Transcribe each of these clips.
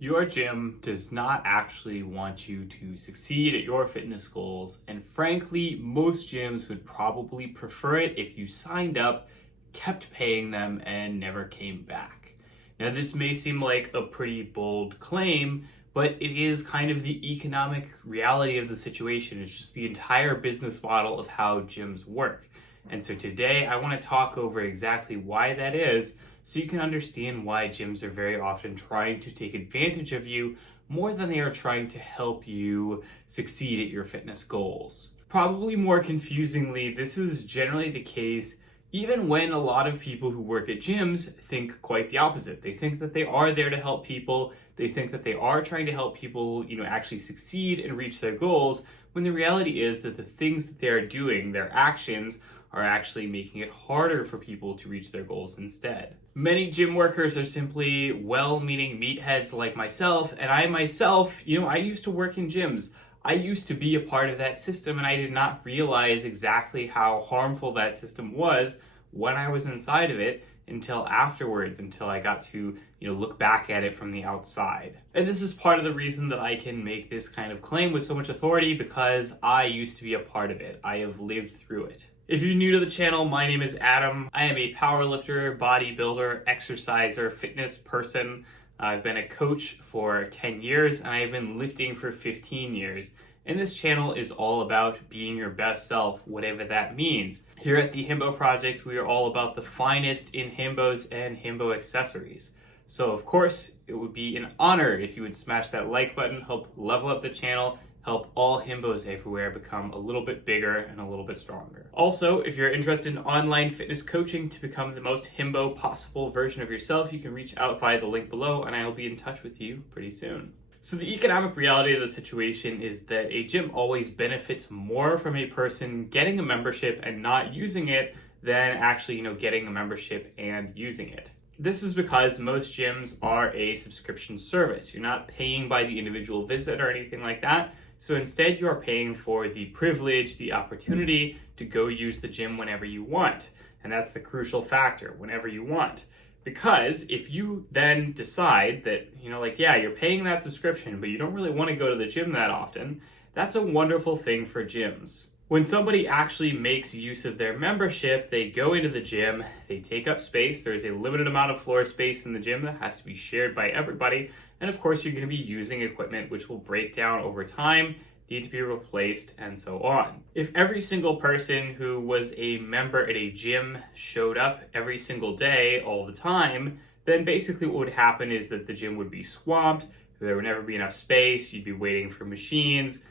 Your gym does not actually want you to succeed at your fitness goals, and frankly, most gyms would probably prefer it if you signed up, kept paying them, and never came back. Now, this may seem like a pretty bold claim, but it is kind of the economic reality of the situation. It's just the entire business model of how gyms work. And so today, I want to talk over exactly why that is, so you can understand why gyms are very often trying to take advantage of you more than they are trying to help you succeed at your fitness goals. Probably more confusingly, this is generally the case even when a lot of people who work at gyms think quite the opposite. They think that they are there to help people. They think that they are trying to help people, actually succeed and reach their goals, when the reality is that the things that they are doing, their actions, are actually making it harder for people to reach their goals instead. Many gym workers are simply well-meaning meatheads like myself, and I myself, I used to work in gyms. I used to be a part of that system, and I did not realize exactly how harmful that system was when I was inside of it until afterwards, until I got to, look back at it from the outside. And this is part of the reason that I can make this kind of claim with so much authority, because I used to be a part of it. I have lived through it. If you're new to the channel, my name is Adam. I am a powerlifter, bodybuilder, exerciser, fitness person. I've been a coach for 10 years, and I've been lifting for 15 years. And this channel is all about being your best self, whatever that means. Here at the Himbo Project, we are all about the finest in Himbos and Himbo accessories. So of course, it would be an honor if you would smash that like button, help level up the channel, help all Himbos everywhere become a little bit bigger and a little bit stronger. Also, if you're interested in online fitness coaching to become the most Himbo possible version of yourself, you can reach out via the link below, and I will be in touch with you pretty soon. So the economic reality of the situation is that a gym always benefits more from a person getting a membership and not using it than actually, getting a membership and using it. This is because most gyms are a subscription service. You're not paying by the individual visit or anything like that. So instead, you are paying for the privilege, the opportunity to go use the gym whenever you want. And that's the crucial factor, whenever you want. Because if you then decide that, you're paying that subscription, but you don't really want to go to the gym that often, that's a wonderful thing for gyms. When somebody actually makes use of their membership, they go into the gym, they take up space. There's a limited amount of floor space in the gym that has to be shared by everybody. And of course, you're going to be using equipment which will break down over time, need to be replaced, and so on. If every single person who was a member at a gym showed up every single day all the time, then basically what would happen is that the gym would be swamped, there would never be enough space, you'd be waiting for machines,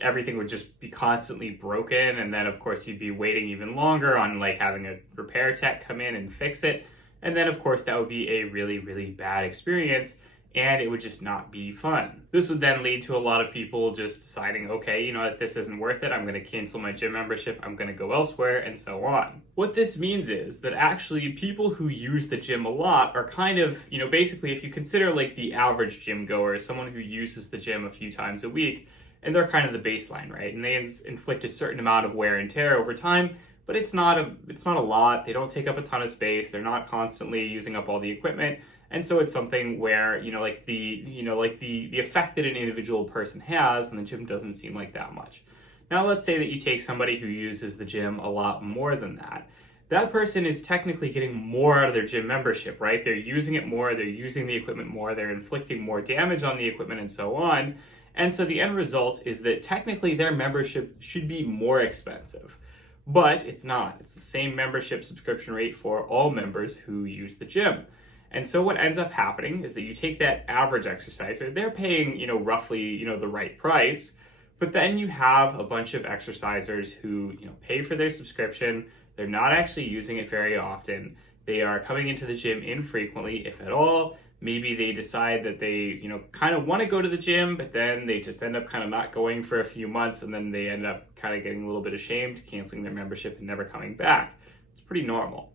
everything would just be constantly broken, and then of course you'd be waiting even longer on having a repair tech come in and fix it, and then of course that would be a really, really bad experience, and it would just not be fun. This would then lead to a lot of people just deciding, okay, this isn't worth it, I'm gonna cancel my gym membership, I'm gonna go elsewhere, and so on. What this means is that actually people who use the gym a lot are kind of, basically if you consider the average gym goer, someone who uses the gym a few times a week, and they're kind of the baseline, right? And they inflict a certain amount of wear and tear over time, but it's not a lot. They don't take up a ton of space. They're not constantly using up all the equipment. And so it's something where, the effect that an individual person has in the gym doesn't seem like that much. Now, let's say that you take somebody who uses the gym a lot more than that. That person is technically getting more out of their gym membership, right? They're using it more, they're using the equipment more, they're inflicting more damage on the equipment and so on. And so the end result is that technically their membership should be more expensive. But it's not. It's the same membership subscription rate for all members who use the gym. And so what ends up happening is that you take that average exerciser, they're paying, roughly, the right price, but then you have a bunch of exercisers who, pay for their subscription, they're not actually using it very often, they are coming into the gym infrequently, if at all. Maybe they decide that they, kind of want to go to the gym, but then they just end up kind of not going for a few months, and then they end up kind of getting a little bit ashamed, canceling their membership and never coming back. It's pretty normal.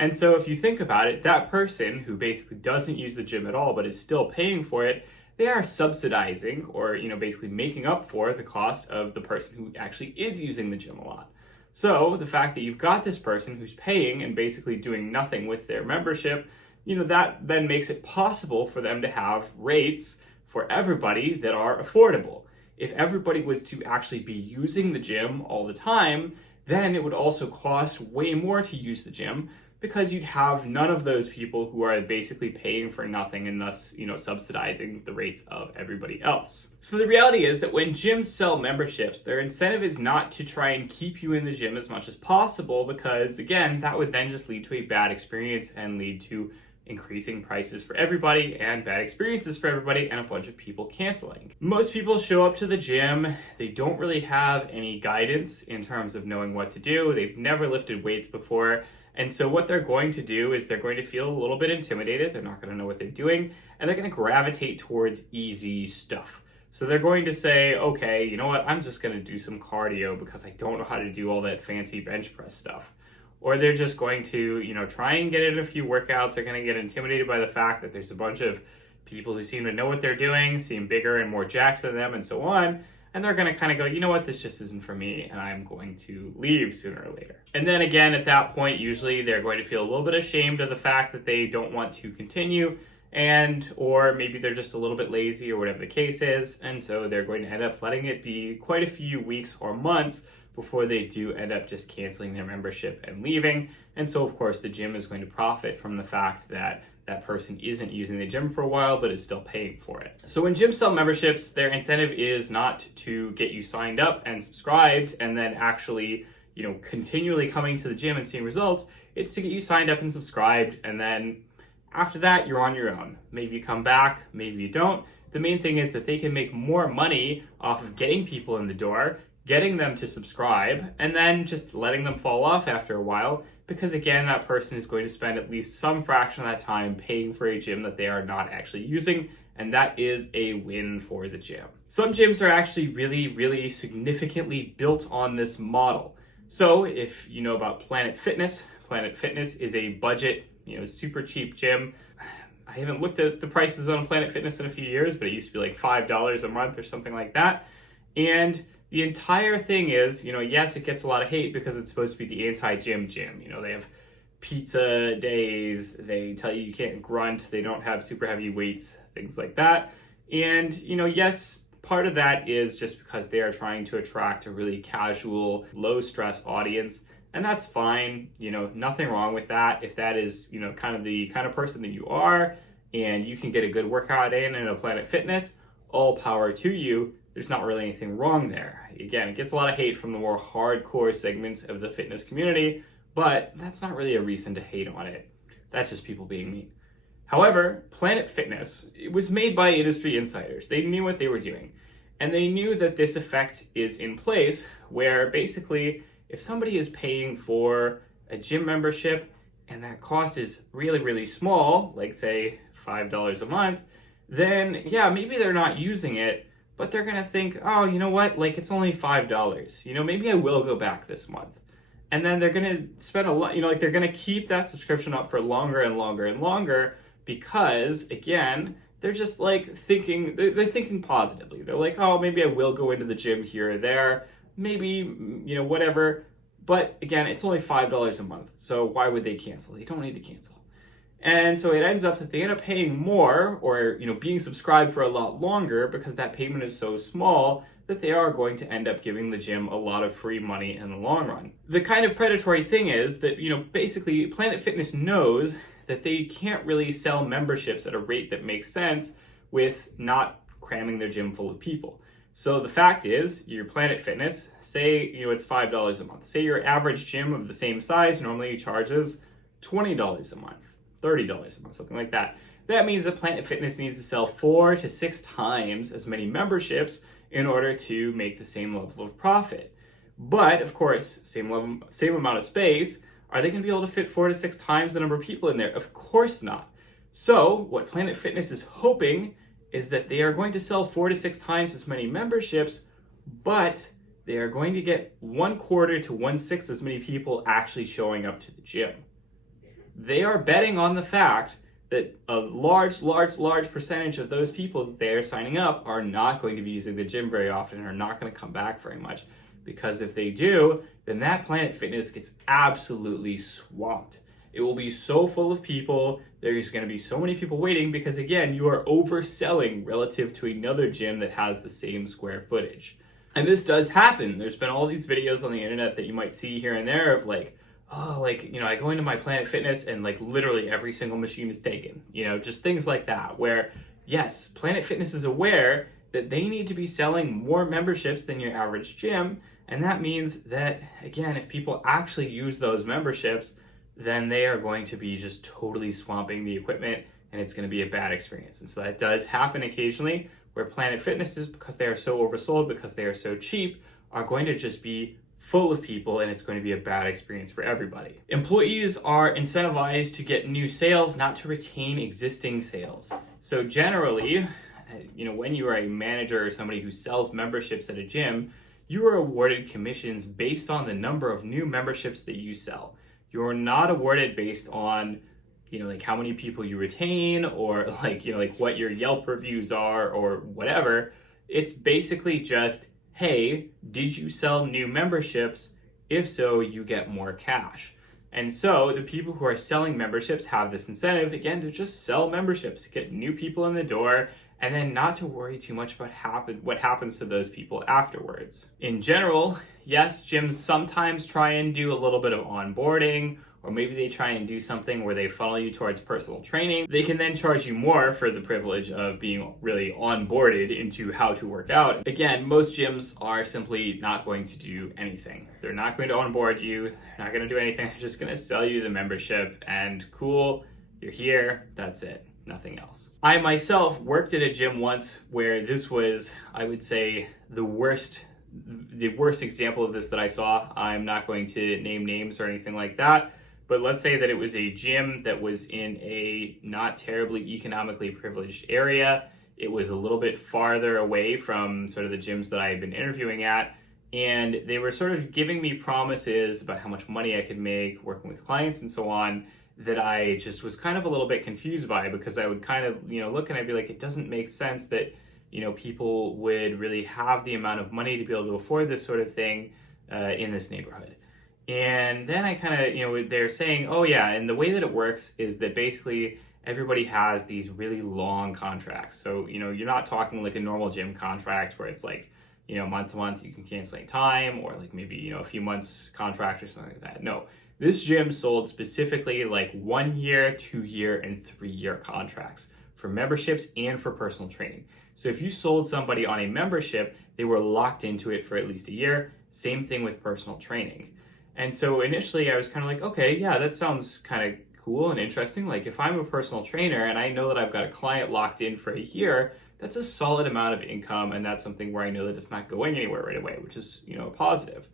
And so if you think about it, that person who basically doesn't use the gym at all, but is still paying for it, they are subsidizing or, basically making up for the cost of the person who actually is using the gym a lot. So the fact that you've got this person who's paying and basically doing nothing with their membership, that then makes it possible for them to have rates for everybody that are affordable. If everybody was to actually be using the gym all the time, then it would also cost way more to use the gym, because you'd have none of those people who are basically paying for nothing and thus, subsidizing the rates of everybody else. So the reality is that when gyms sell memberships, their incentive is not to try and keep you in the gym as much as possible, because again, that would then just lead to a bad experience and lead to increasing prices for everybody and bad experiences for everybody and a bunch of people canceling. Most people show up to the gym, they don't really have any guidance in terms of knowing what to do. They've never lifted weights before. And so what they're going to do is they're going to feel a little bit intimidated. They're not going to know what they're doing, and they're going to gravitate towards easy stuff. So they're going to say, okay, you know what? I'm just going to do some cardio because I don't know how to do all that fancy bench press stuff. Or they're just going to, try and get in a few workouts. They're going to get intimidated by the fact that there's a bunch of people who seem to know what they're doing, seem bigger and more jacked than them, and so on. And they're going to kind of go, you know what, this just isn't for me, and I'm going to leave sooner or later. And then again, at that point, usually they're going to feel a little bit ashamed of the fact that they don't want to continue, or maybe they're just a little bit lazy or whatever the case is. And so they're going to end up letting it be quite a few weeks or months before they do end up just canceling their membership and leaving. And so, of course, the gym is going to profit from the fact that that person isn't using the gym for a while, but is still paying for it. So when gyms sell memberships, their incentive is not to get you signed up and subscribed and then actually, continually coming to the gym and seeing results. It's to get you signed up and subscribed, and then after that, you're on your own. Maybe you come back, maybe you don't. The main thing is that they can make more money off of getting people in the door, getting them to subscribe, and then just letting them fall off after a while, because again, that person is going to spend at least some fraction of that time paying for a gym that they are not actually using, and that is a win for the gym. Some gyms are actually really, really significantly built on this model. So if you know about Planet Fitness is a budget, super cheap gym. I haven't looked at the prices on Planet Fitness in a few years, but it used to be like $5 a month or something like that. And the entire thing is, yes, it gets a lot of hate because it's supposed to be the anti-gym gym. They have pizza days, they tell you can't grunt, they don't have super heavy weights, things like that. And, yes, part of that is just because they are trying to attract a really casual, low-stress audience. And that's fine, nothing wrong with that. If that is, kind of person that you are, and you can get a good workout in a Planet Fitness, all power to you. There's not really anything wrong there. Again, it gets a lot of hate from the more hardcore segments of the fitness community, but that's not really a reason to hate on it. That's just people being mean. However, Planet Fitness, it was made by industry insiders. They knew what they were doing. And they knew that this effect is in place where basically if somebody is paying for a gym membership and that cost is really, really small, like say $5 a month, then yeah, maybe they're not using it, but they're gonna think, oh, you know what, like it's only $5. Maybe I will go back this month. And then they're gonna spend a lot, they're gonna keep that subscription up for longer and longer and longer because, again, they're just like thinking, they're thinking positively. They're like, oh, maybe I will go into the gym here or there, maybe, whatever. But again, it's only $5 a month. So why would they cancel? They don't need to cancel. And so it ends up that they end up paying more or, being subscribed for a lot longer because that payment is so small that they are going to end up giving the gym a lot of free money in the long run. The kind of predatory thing is that, basically Planet Fitness knows that they can't really sell memberships at a rate that makes sense with not cramming their gym full of people. So the fact is, your Planet Fitness, say, it's $5 a month. Say your average gym of the same size normally charges $20 a month, $30 a month, something like that. That means that Planet Fitness needs to sell 4 to 6 times as many memberships in order to make the same level of profit. But of course, same amount of space, are they going to be able to fit 4 to 6 times the number of people in there? Of course not. So what Planet Fitness is hoping is that they are going to sell 4 to 6 times as many memberships, but they are going to get 1/4 to 1/6 as many people actually showing up to the gym. They are betting on the fact that a large percentage of those people that they are signing up are not going to be using the gym very often and are not going to come back very much. Because if they do, then that Planet Fitness gets absolutely swamped. It will be so full of people. There's going to be so many people waiting because, again, you are overselling relative to another gym that has the same square footage. And this does happen. There's been all these videos on the internet that you might see here and there of like, oh, like, you know, I go into my Planet Fitness and like literally every single machine is taken, you know, just things like that, where yes, Planet Fitness is aware that they need to be selling more memberships than your average gym. And that means that, again, if people actually use those memberships, then they are going to be just totally swamping the equipment and it's going to be a bad experience. And so that does happen occasionally, where Planet Fitnesses, because they are so oversold, because they are so cheap, are going to just be full of people and it's going to be a bad experience for everybody. Employees are incentivized to get new sales, not to retain existing sales. So generally, you know, when you are a manager or somebody who sells memberships at a gym, you are awarded commissions based on the number of new memberships that you sell. You're not awarded based on, you know, like how many people you retain or like, you know, like what your Yelp reviews are or whatever. It's basically just, hey, did you sell new memberships? If so, you get more cash. And so the people who are selling memberships have this incentive, again, to just sell memberships, to get new people in the door, and then not to worry too much about what happens to those people afterwards. In general, yes, gyms sometimes try and do a little bit of onboarding, or maybe they try and do something where they funnel you towards personal training. They can then charge you more for the privilege of being really onboarded into how to work out. Again, most gyms are simply not going to do anything. They're not going to onboard you. They're not going to do anything. They're just going to sell you the membership and cool, you're here, that's it. Nothing else. I myself worked at a gym once where this was, I would say, the worst example of this that I saw. I'm not going to name names or anything like that, but let's say that it was a gym that was in a not terribly economically privileged area. It was a little bit farther away from sort of the gyms that I had been interviewing at, and they were sort of giving me promises about how much money I could make working with clients and so on, that I just was kind of a little bit confused by, because I would kind of, you know, look and I'd be like, it doesn't make sense that, you know, people would really have the amount of money to be able to afford this sort of thing in this neighborhood. And then I kind of, you know, they're saying, oh yeah, and the way that it works is that basically everybody has these really long contracts. So, you know, you're not talking like a normal gym contract where it's like, you know, month to month you can cancel any time, or like maybe, you know, a few months contract or something like that. No. This gym sold specifically like 1 year, 2 year, and 3 year contracts for memberships and for personal training. So if you sold somebody on a membership, they were locked into it for at least a year. Same thing with personal training. And so initially I was kind of like, okay, yeah, that sounds kind of cool and interesting. Like if I'm a personal trainer and I know that I've got a client locked in for a year, that's a solid amount of income. And that's something where I know that it's not going anywhere right away, which is, you know, a positive.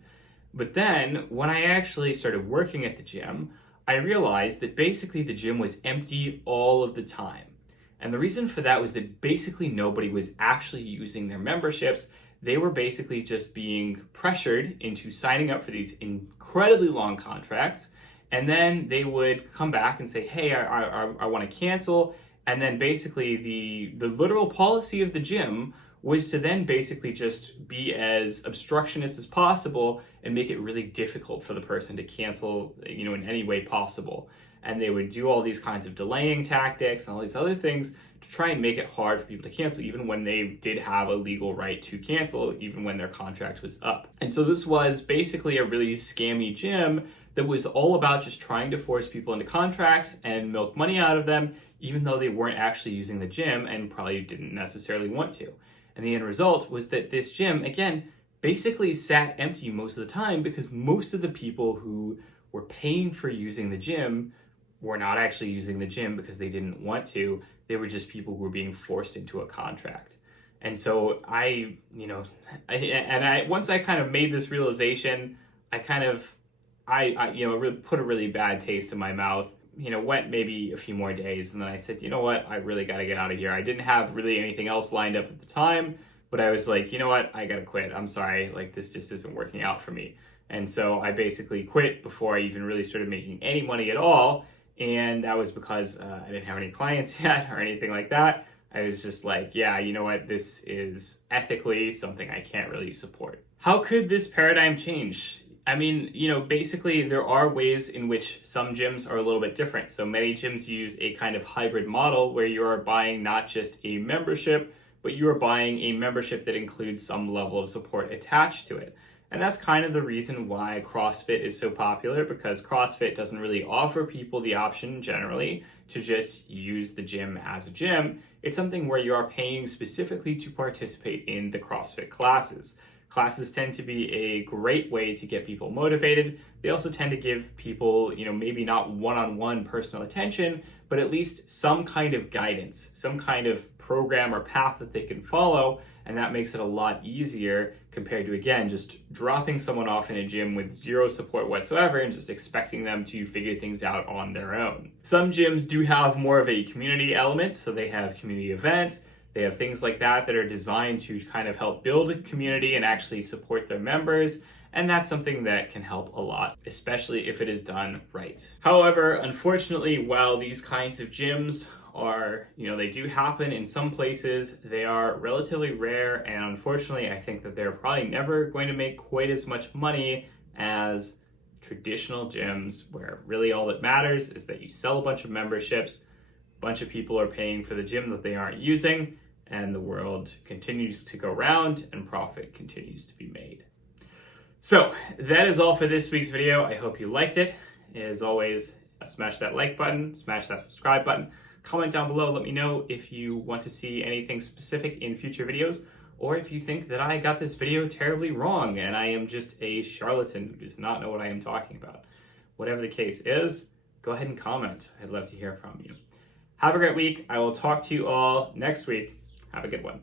But then when I actually started working at the gym, I realized that basically the gym was empty all of the time. And the reason for that was that basically nobody was actually using their memberships. They were basically just being pressured into signing up for these incredibly long contracts. And then they would come back and say, hey, I want to cancel. And then basically the literal policy of the gym was to then basically just be as obstructionist as possible and make it really difficult for the person to cancel, you know, in any way possible. And they would do all these kinds of delaying tactics and all these other things to try and make it hard for people to cancel, even when they did have a legal right to cancel, even when their contract was up. And so this was basically a really scammy gym that was all about just trying to force people into contracts and milk money out of them, even though they weren't actually using the gym and probably didn't necessarily want to. And the end result was that this gym, again, basically sat empty most of the time because most of the people who were paying for using the gym were not actually using the gym because they didn't want to. They were just people who were being forced into a contract. And so once I kind of made this realization, I really put a really bad taste in my mouth. You know, went maybe a few more days, and then I said, you know what, I really got to get out of here. I didn't have really anything else lined up at the time, but I was like, you know what, I got to quit. I'm sorry, like this just isn't working out for me. And so I basically quit before I even really started making any money at all. And that was because I didn't have any clients yet or anything like that. I was just like, yeah, you know what, this is ethically something I can't really support. How could this paradigm change? I mean, basically there are ways in which some gyms are a little bit different. So many gyms use a kind of hybrid model where you are buying not just a membership, but you are buying a membership that includes some level of support attached to it. And that's kind of the reason why CrossFit is so popular, because CrossFit doesn't really offer people the option generally to just use the gym as a gym. It's something where you are paying specifically to participate in the CrossFit classes. Classes tend to be a great way to get people motivated. They also tend to give people, maybe not one-on-one personal attention, but at least some kind of guidance, some kind of program or path that they can follow. And that makes it a lot easier compared to, again, just dropping someone off in a gym with zero support whatsoever and just expecting them to figure things out on their own. Some gyms do have more of a community element, so they have community events. They have things like that that are designed to kind of help build a community and actually support their members. And that's something that can help a lot, especially if it is done right. However, unfortunately, while these kinds of gyms are, they do happen in some places, they are relatively rare. And unfortunately, I think that they're probably never going to make quite as much money as traditional gyms, where really all that matters is that you sell a bunch of memberships, a bunch of people are paying for the gym that they aren't using, and the world continues to go round and profit continues to be made. So that is all for this week's video. I hope you liked it. As always, smash that like button, smash that subscribe button, comment down below, let me know if you want to see anything specific in future videos, or if you think that I got this video terribly wrong and I am just a charlatan who does not know what I am talking about. Whatever the case is, go ahead and comment. I'd love to hear from you. Have a great week. I will talk to you all next week. Have a good one.